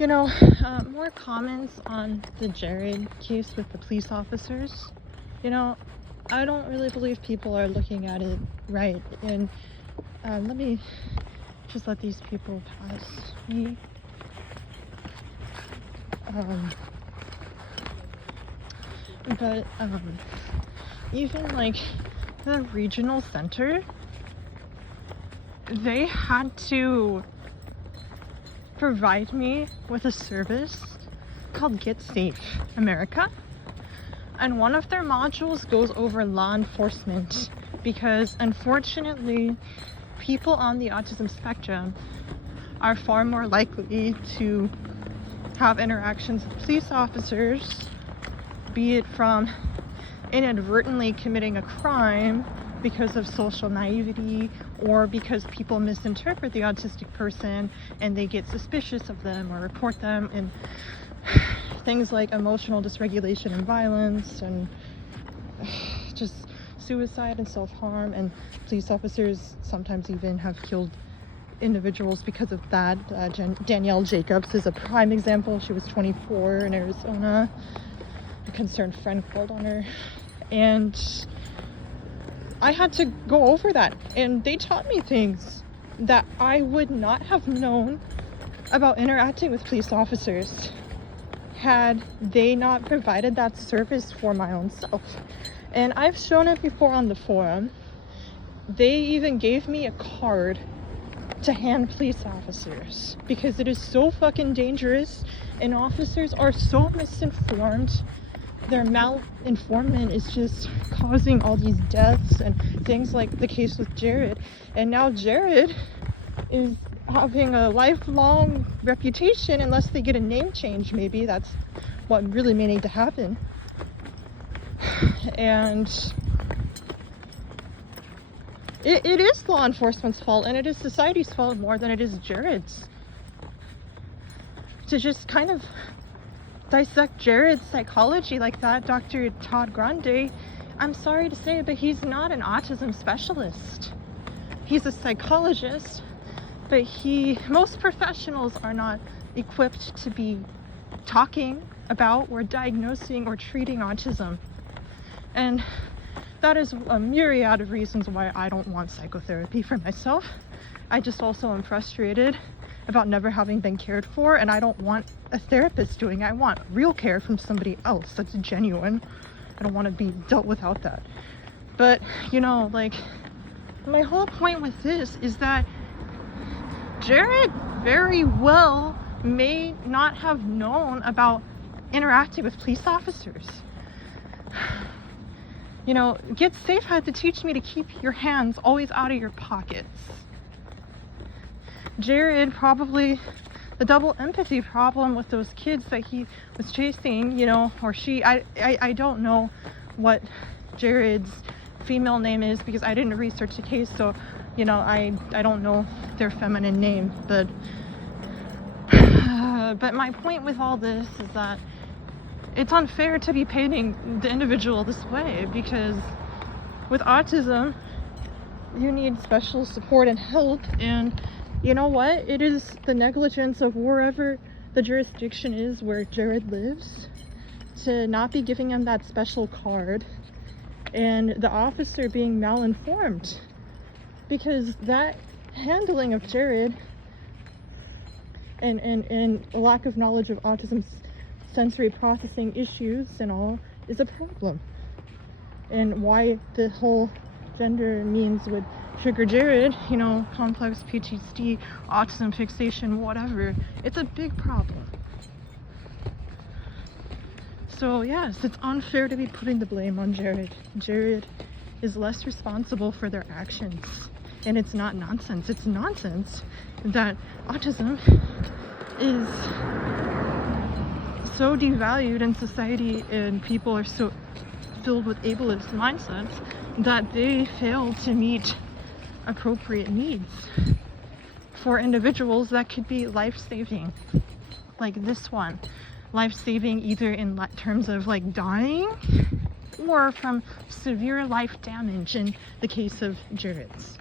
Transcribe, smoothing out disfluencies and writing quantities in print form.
You know, more comments on the Jared case with the police officers. You know, I don't really believe people are looking at it right. And let me just let these people pass me. But even like the regional center, they had to provide me with a service called Get Safe America, and one of their modules goes over law enforcement because unfortunately people on the autism spectrum are far more likely to have interactions with police officers, be it from inadvertently committing a crime because of social naivety or because people misinterpret the autistic person and they get suspicious of them or report them, and things like emotional dysregulation and violence and just suicide and self-harm, and police officers sometimes even have killed individuals because of that. Danielle Jacobs is a prime example. She was 24 in Arizona. A concerned friend called on her, and I had to go over that, and they taught me things that I would not have known about interacting with police officers had they not provided that service for my own self. And I've shown it before on the forum. They even gave me a card to hand police officers because it is so fucking dangerous, and officers are so misinformed. Their malinformation is just causing all these deaths and things like the case with Jared. And now Jared is having a lifelong reputation unless they get a name change. Maybe that's what really may need to happen. And it is law enforcement's fault, and it is society's fault more than it is Jared's. To just kind of dissect Jared's psychology like that, Dr. Todd Grande, I'm sorry to say, but he's not an autism specialist. He's a psychologist, but most professionals are not equipped to be talking about or diagnosing or treating autism. And that is a myriad of reasons why I don't want psychotherapy for myself. I just also am frustrated about never having been cared for, and I don't want a therapist doing it. I want real care from somebody else that's genuine. I don't want to be dealt without that. But, you know, like, my whole point with this is that Jared very well may not have known about interacting with police officers. You know, Get Safe had to teach me to keep your hands always out of your pockets. Jared probably the double empathy problem with those kids that he was chasing, you know, or she, I don't know what Jared's female name is because I didn't research the case, so, you know, I don't know their feminine name, but my point with all this is that it's unfair to be painting the individual this way, because with autism you need special support and help, and you know what? It is the negligence of wherever the jurisdiction is where Jared lives to not be giving him that special card, and the officer being malinformed, because that handling of Jared and lack of knowledge of autism sensory processing issues and all is a problem. And why the whole gender means would trigger Jared, you know, complex PTSD, autism fixation, whatever, it's a big problem. So yes, it's unfair to be putting the blame on Jared. Jared is less responsible for their actions, and it's not nonsense. It's nonsense that autism is so devalued in society, and people are so filled with ableist mindsets that they fail to meet appropriate needs for individuals that could be life-saving, like this one. Life-saving either in terms of like dying or from severe life damage in the case of Jared's.